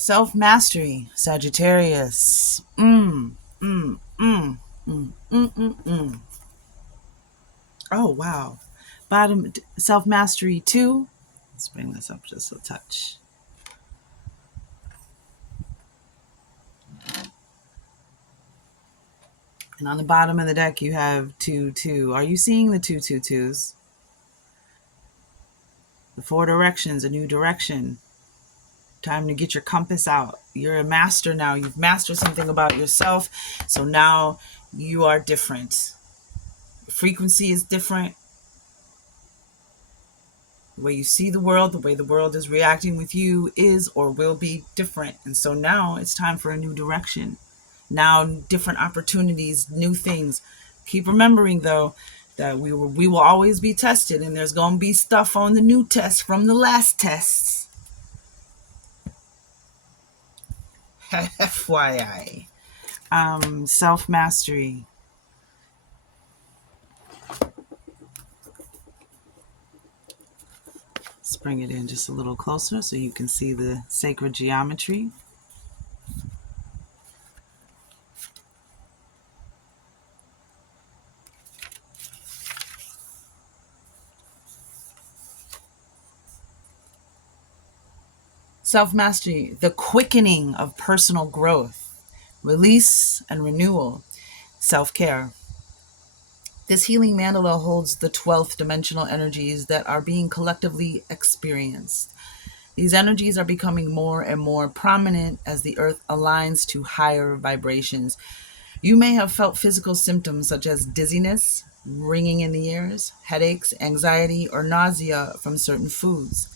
Self-mastery, Sagittarius. Oh, wow. Bottom, self-mastery 2. Let's bring this up just a touch. And on the bottom of the deck, you have 2, 2. Are you seeing the 2, 2, 2s? The 4 directions, a new direction. Time to get your compass out. You're a master now. You've mastered something about yourself. So now you are different. The frequency is different. The way you see the world, the way the world is reacting with you is or will be different. And so now it's time for a new direction. Now, different opportunities, new things. Keep remembering, though, that we will always be tested, and there's going to be stuff on the new test from the last tests. FYI. Self-mastery. Let's bring it in just a little closer so you can see the sacred geometry. Self-mastery, the quickening of personal growth, release and renewal, self-care. This healing mandala holds the 12th dimensional energies that are being collectively experienced. These energies are becoming more and more prominent as the earth aligns to higher vibrations. You may have felt physical symptoms such as dizziness, ringing in the ears, headaches, anxiety, or nausea from certain foods.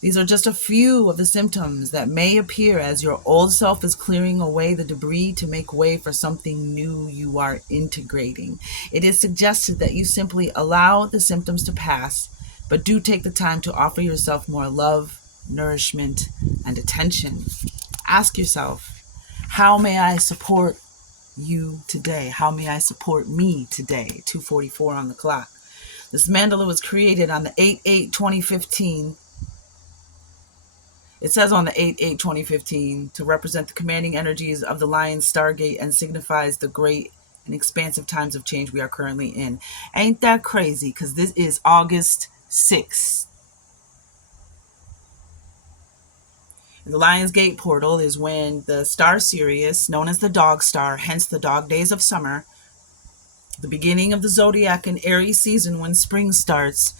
These are just a few of the symptoms that may appear as your old self is clearing away the debris to make way for something new you are integrating. It is suggested that you simply allow the symptoms to pass, but do take the time to offer yourself more love, nourishment, and attention. Ask yourself, how may I support you today? How may I support me today? 2:44 on the clock. This mandala was created on the 8/8/2015. It says on the 8/8/2015 to represent the commanding energies of the Lion Stargate and signifies the great and expansive times of change we are currently in. Ain't that crazy? Because this is August 6th. The Lion's Gate portal is when the star Sirius, known as the dog star, hence the dog days of summer, the beginning of the zodiac and Aries season when spring starts,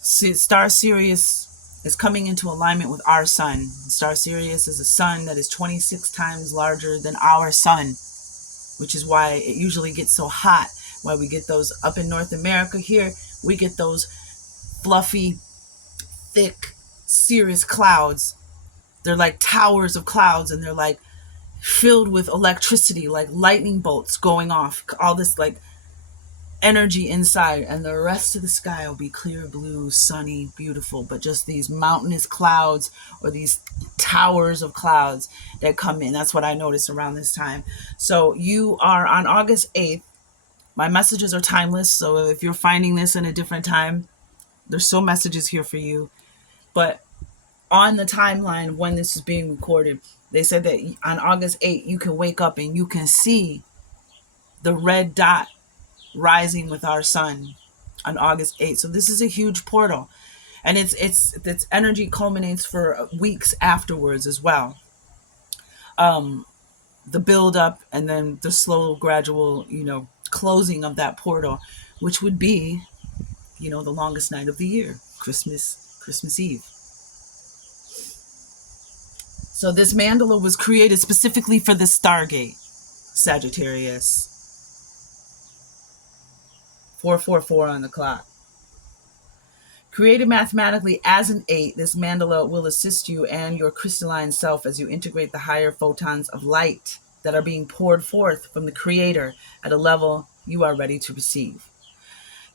star Sirius is coming into alignment with our sun. Star Sirius is a sun that is 26 times larger than our sun, which is why it usually gets so hot. Why we get those up in North America here, we get those fluffy, thick, Sirius clouds. They're like towers of clouds, and they're like filled with electricity, like lightning bolts going off, all this like energy inside, and the rest of the sky will be clear blue, sunny, beautiful, but just these mountainous clouds or these towers of clouds that come in. That's what I notice around this time. So you are on August 8th. My messages are timeless, so if you're finding this in a different time, there's still messages here for you. But on the timeline when this is being recorded, they said that on August 8th you can wake up and you can see the red dot rising with our sun on August 8th. So this is a huge portal, and its energy culminates for weeks afterwards as well. The build up and then the slow gradual, closing of that portal, which would be, the longest night of the year, Christmas Eve. So this mandala was created specifically for the Stargate, Sagittarius. 4:44 on the clock. Created mathematically as an 8, this mandala will assist you and your crystalline self as you integrate the higher photons of light that are being poured forth from the Creator at a level you are ready to receive.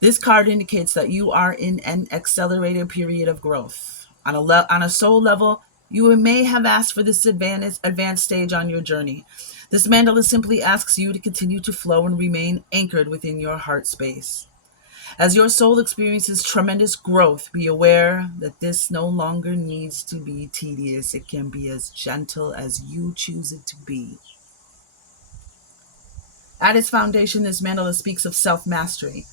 This card indicates that you are in an accelerated period of growth. On a soul level, you may have asked for this advanced stage on your journey. This mandala simply asks you to continue to flow and remain anchored within your heart space. As your soul experiences tremendous growth, be aware that this no longer needs to be tedious. It can be as gentle as you choose it to be. At its foundation, this mandala speaks of self-mastery.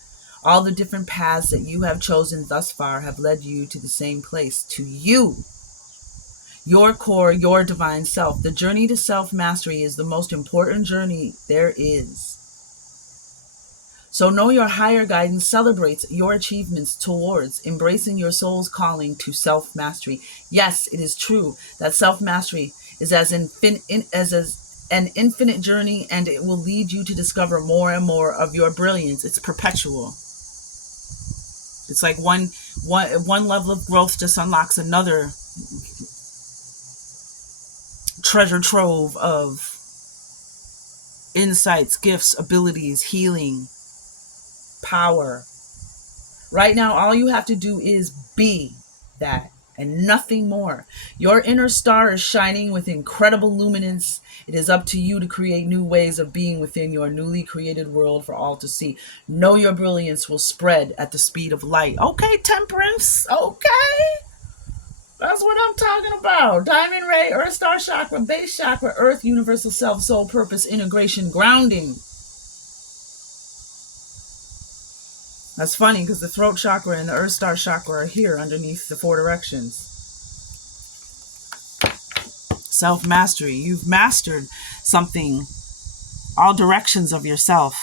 All the different paths that you have chosen thus far have led you to the same place, to you, your core, your divine self. The journey to self-mastery is the most important journey there is. So know your higher guidance celebrates your achievements towards embracing your soul's calling to self-mastery. Yes, it is true that self-mastery is as an infinite journey, and it will lead you to discover more and more of your brilliance. It's perpetual. It's like one level of growth just unlocks another treasure trove of insights, gifts, abilities, healing, power. Right now, all you have to do is be that and nothing more. Your inner star is shining with incredible luminance. It is up to you to create new ways of being within your newly created world for all to see. Know your brilliance will spread at the speed of light. Okay, Temperance. Okay. That's what I'm talking about. Diamond ray, earth star chakra, base chakra, earth, universal self, soul, purpose, integration, grounding. That's funny because the throat chakra and the earth star chakra are here underneath the 4 directions. Self-mastery. You've mastered something. All directions of yourself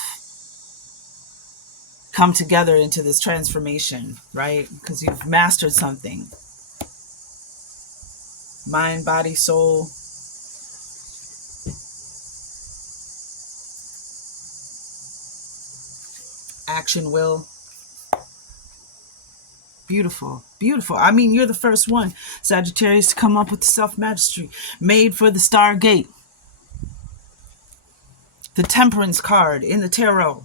come together into this transformation, right? Because you've mastered something. Mind, body, soul. Action, will. Beautiful, beautiful. I mean, you're the first one, Sagittarius, to come up with the self-mastery made for the Stargate. The Temperance card in the tarot.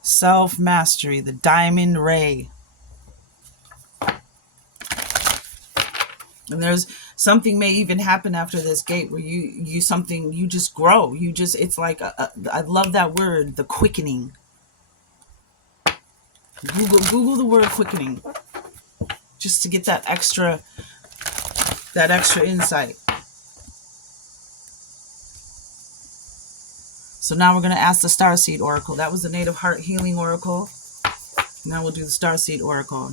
Self-mastery, the diamond ray. And there's something may even happen after this gate where you just grow. It's like, I love that word, the quickening. Google the word quickening, just to get that extra insight. So now we're going to ask the Starseed Oracle. That was the Native Heart Healing Oracle. Now we'll do the Starseed Oracle.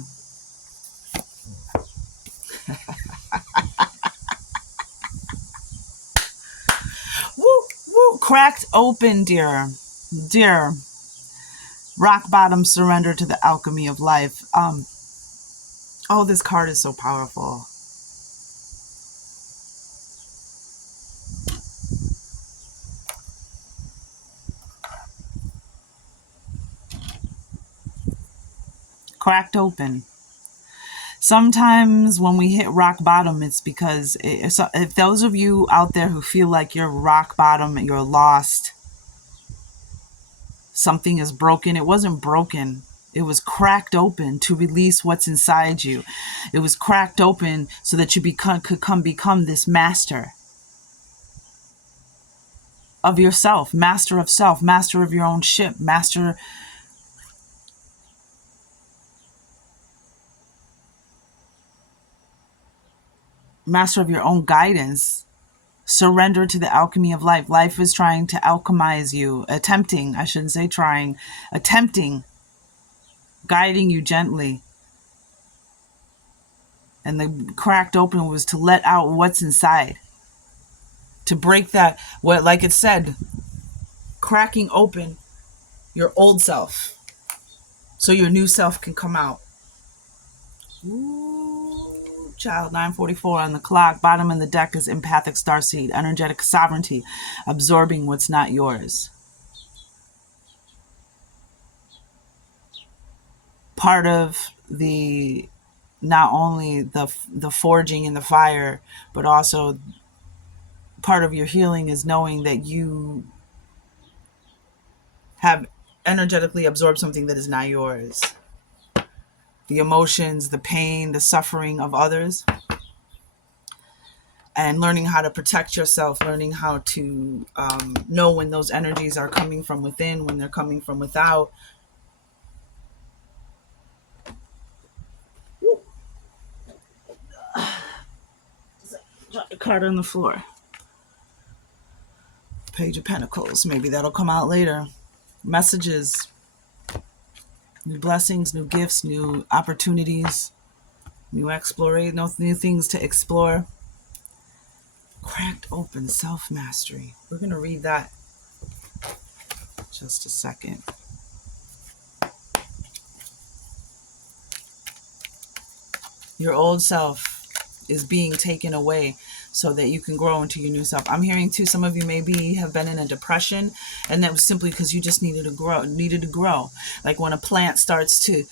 Woo, woo, cracked open, dear. Rock bottom, surrender to the alchemy of life. Oh, this card is so powerful. Cracked open. Sometimes when we hit rock bottom, it's because if those of you out there who feel like you're rock bottom, you're lost, something is broken. It wasn't broken. It was cracked open to release what's inside you. It was cracked open so that you could become this master of yourself, master of self, master of your own ship, master of your own guidance. Surrender to the alchemy of life. Life is trying to alchemize you, attempting, guiding you gently. And the cracked open was to let out what's inside. To break that, like it said, cracking open your old self so your new self can come out. Ooh, child, 9:44 on the clock. Bottom of the deck is empathic starseed, energetic sovereignty, absorbing what's not yours. Part of the, not only the forging in the fire, but also part of your healing is knowing that you have energetically absorbed something that is not yours. The emotions, the pain, the suffering of others. and learning how to protect yourself, learning how to know when those energies are coming from within, when they're coming from without. Drop the card on the floor. Page of Pentacles. Maybe that'll come out later. Messages, new blessings, new gifts, new opportunities, new exploration, new things to explore. Cracked open self-mastery. We're going to read that just a second. Your old self is being taken away so that you can grow into your new self. I'm hearing too, some of you maybe have been in a depression, and that was simply because you just needed to grow. Like when a plant starts to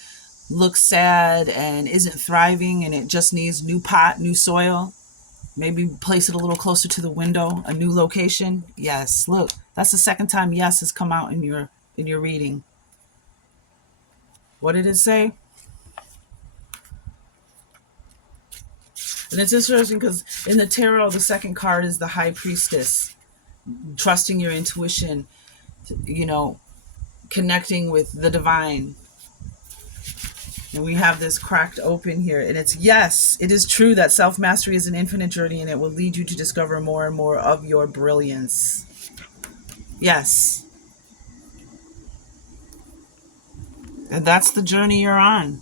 look sad and isn't thriving and it just needs new pot, new soil. Maybe place it a little closer to the window, a new location. Yes, look, that's the second time yes has come out in your reading. What did it say? And it's interesting because in the tarot, the second card is the High Priestess. Trusting your intuition, connecting with the divine. And we have this cracked open here. And it's, yes, it is true that self-mastery is an infinite journey and it will lead you to discover more and more of your brilliance. Yes. And that's the journey you're on.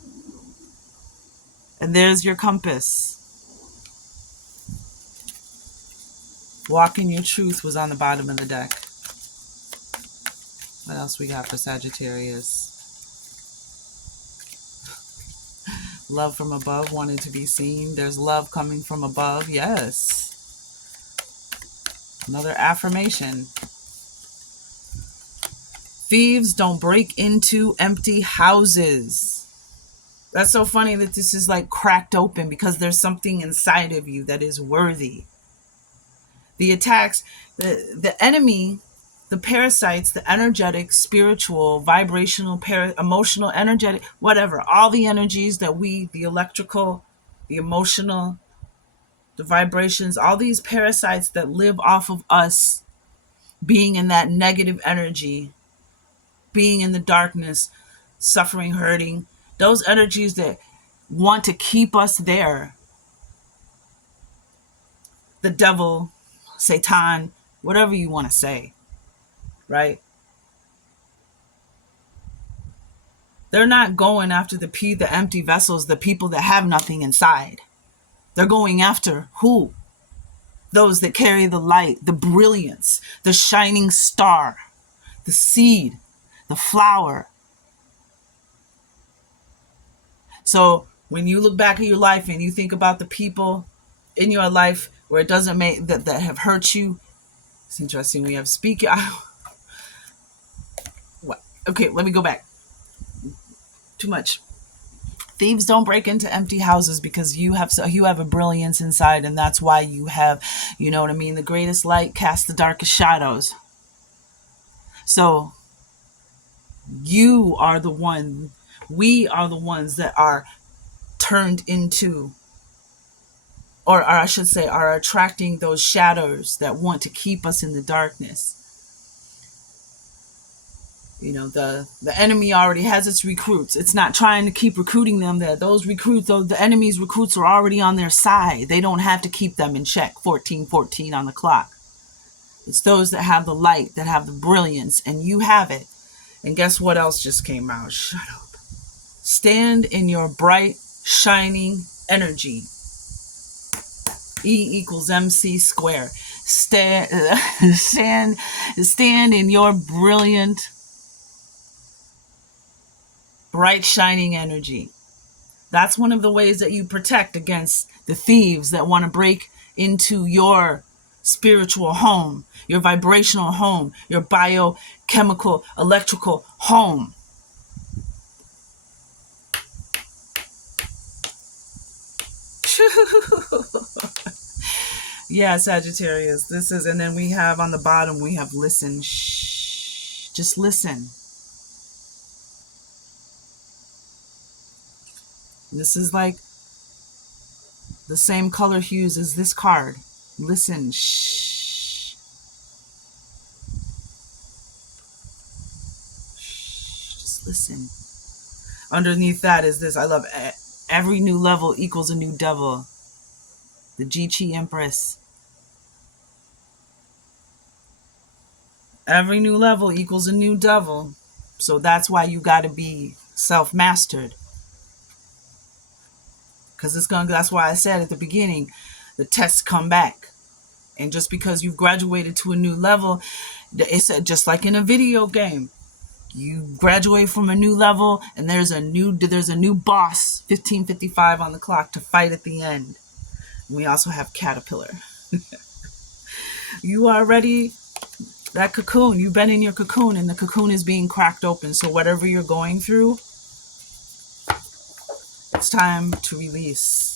And there's your compass. Walking your truth was on the bottom of the deck. What else we got for Sagittarius? Love from above, wanted to be seen. There's love coming from above. Yes. Another affirmation. Thieves don't break into empty houses. That's so funny that this is like cracked open because there's something inside of you that is worthy. The attacks, the enemy, the parasites, the energetic, spiritual, vibrational, emotional, energetic, whatever, all the energies that the electrical, the emotional, the vibrations, all these parasites that live off of us being in that negative energy, being in the darkness, suffering, hurting, those energies that want to keep us there. The devil, Satan, whatever you want to say, right? They're not going after the empty vessels, the people that have nothing inside. They're going after who? Those that carry the light, the brilliance, the shining star, the seed, the flower. So when you look back at your life and you think about the people in your life where it doesn't make that have hurt you, it's interesting. We have speaking. What? Okay, let me go back. Too much. Thieves don't break into empty houses because you have a brilliance inside, and that's why you have, you know what I mean. The greatest light casts the darkest shadows. So you are the one. We are the ones that are turned into, or I should say, are attracting those shadows that want to keep us in the darkness. The enemy already has its recruits. It's not trying to keep recruiting them. The enemy's recruits are already on their side. They don't have to keep them in check. 14:14 on the clock. It's those that have the light, that have the brilliance, and you have it. And guess what else just came out? Shut up. Stand in your bright, shining energy. E equals MC square. Stand in your brilliant, bright, shining energy. That's one of the ways that you protect against the thieves that want to break into your spiritual home, your vibrational home, your biochemical, electrical home. Yeah, Sagittarius. This is, and then we have on the bottom, we have listen. Shh. Just listen. This is like the same color hues as this card. Listen. Shh. Just listen. Underneath that is this. I love every new level equals a new devil. The Ji-Chi Empress. Every new level equals a new devil. So that's why you got to be self-mastered. Because that's why I said at the beginning, the tests come back. And just because you've graduated to a new level, it's just like in a video game. You graduate from a new level and there's a new boss, 15:55 on the clock to fight at the end. We also have Caterpillar. You are ready. That cocoon, you've been in your cocoon and the cocoon is being cracked open. So whatever you're going through, it's time to release.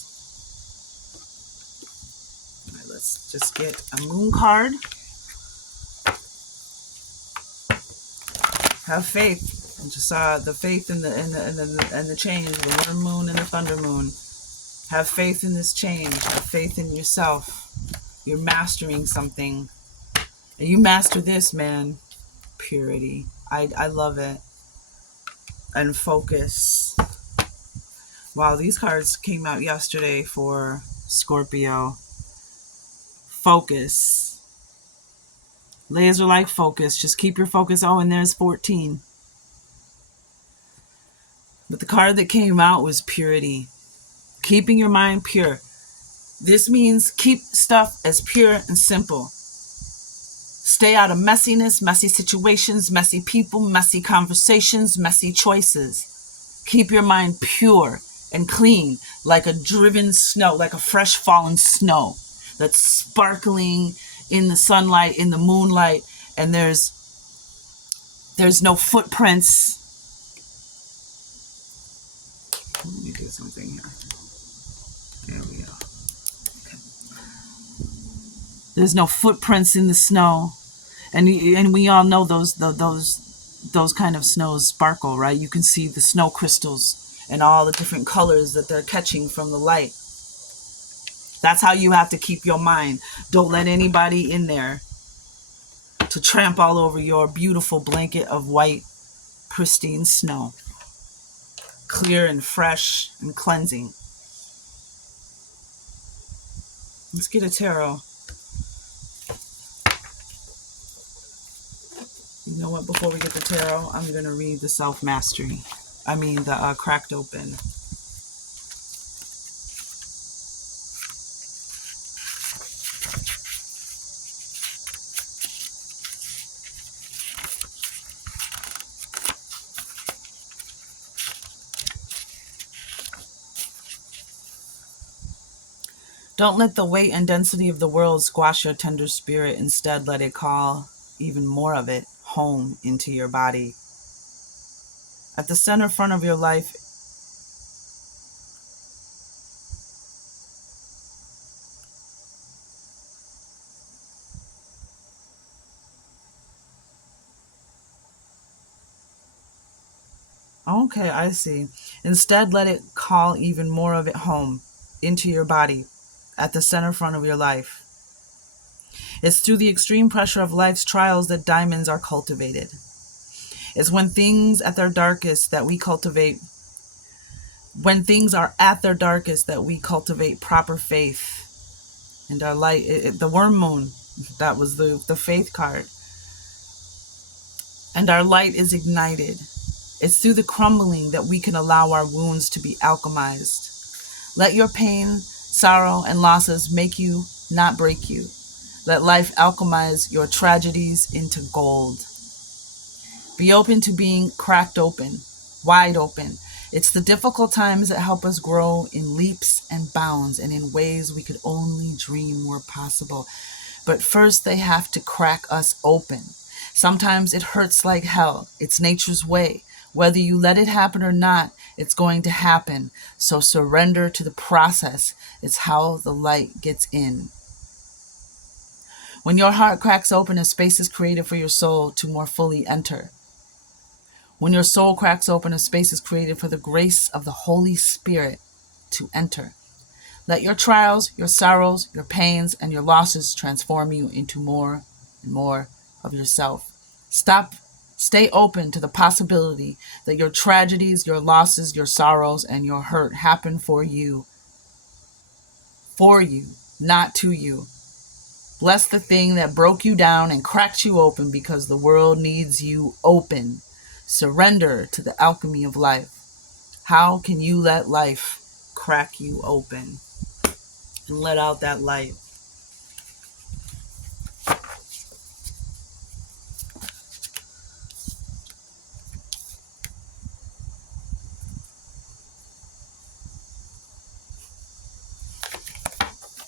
All right, let's just get a moon card. Have faith. And just the faith in the change, the worm moon and the thunder moon. Have faith in this change. Have faith in yourself. You're mastering something. And you master this, man. Purity. I love it. And focus. Wow, these cards came out yesterday for Scorpio. Focus. Laser-like focus. Just keep your focus. Oh, and there's 14. But the card that came out was purity. Keeping your mind pure. This means keep stuff as pure and simple. Stay out of messiness, messy situations, messy people, messy conversations, messy choices. Keep your mind pure and clean, like a driven snow, like a fresh fallen snow that's sparkling in the sunlight, in the moonlight, and there's no footprints. Let me do something here. There we go. Okay. There's no footprints in the snow, and we all know those kind of snows sparkle, right? You can see the snow crystals and all the different colors that they're catching from the light. That's how you have to keep your mind. Don't let anybody in there to tramp all over your beautiful blanket of white, pristine snow. Clear and fresh and cleansing. Let's get a tarot. You know what? Before we get the tarot, I'm going to read the self-mastery. The cracked open. Don't let the weight and density of the world squash your tender spirit. Instead, let it call even more of it home into your body. At the center front of your life, okay, I see. Instead, let it call even more of it home into your body at the center front of your life. It's through the extreme pressure of life's trials that diamonds are cultivated. It's when things at their darkest that we cultivate, when things are at their darkest that we cultivate proper faith. And our light, the worm moon, that was the faith card. And our light is ignited. It's through the crumbling that we can allow our wounds to be alchemized. Let your pain, sorrow, and losses make you, not break you. Let life alchemize your tragedies into gold. Be open to being cracked open, wide open. It's the difficult times that help us grow in leaps and bounds and in ways we could only dream were possible. But first they have to crack us open. Sometimes it hurts like hell. It's nature's way. Whether you let it happen or not, it's going to happen. So surrender to the process. It's how the light gets in. When your heart cracks open, a space is created for your soul to more fully enter. When your soul cracks open, a space is created for the grace of the Holy Spirit to enter. Let your trials, your sorrows, your pains, and your losses transform you into more and more of yourself. Stay open to the possibility that your tragedies, your losses, your sorrows, and your hurt happen for you, not to you. Bless the thing that broke you down and cracked you open because the world needs you open. Surrender to the alchemy of life. How can you let life crack you open and let out that light?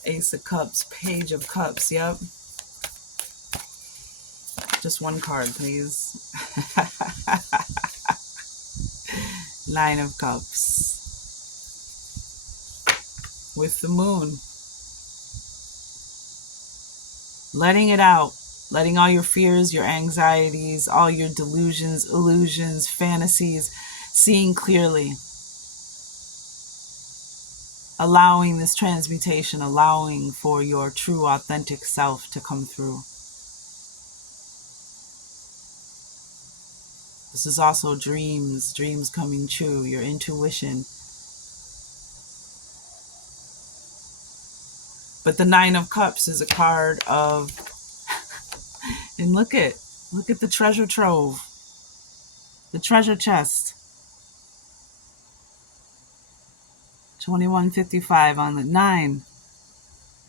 Ace of Cups, Page of Cups, yep. Just one card, please. Nine of Cups. With the Moon. Letting it out. Letting all your fears, your anxieties, all your delusions, illusions, fantasies, seeing clearly. Allowing this transmutation, allowing for your true, authentic self to come through. This is also dreams coming true, your intuition. But the Nine of Cups is a card of, and look at the treasure trove, the treasure chest. 21:55 on the 9.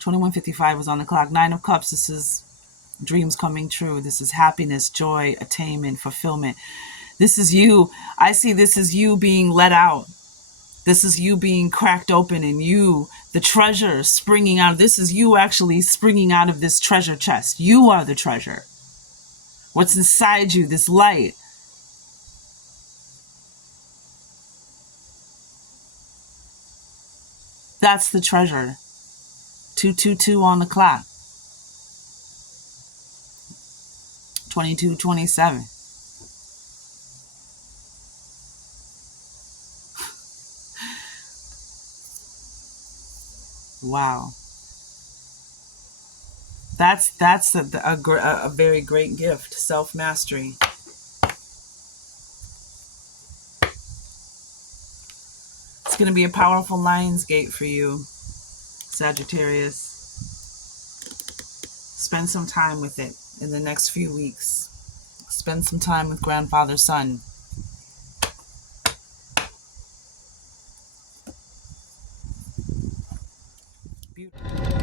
21:55 was on the clock. Nine of Cups, this is dreams coming true. This is happiness, joy, attainment, fulfillment. This is you. I see this is you being let out. This is you being cracked open and you, the treasure springing out. This is you actually springing out of this treasure chest. You are the treasure. What's inside you, this light. That's the treasure. 222 on the clock. 22:27. Wow. That's a very great gift, self-mastery. It's going to be a powerful Lionsgate for you, Sagittarius. Spend some time with it in the next few weeks. Spend some time with grandfather son. Beautiful.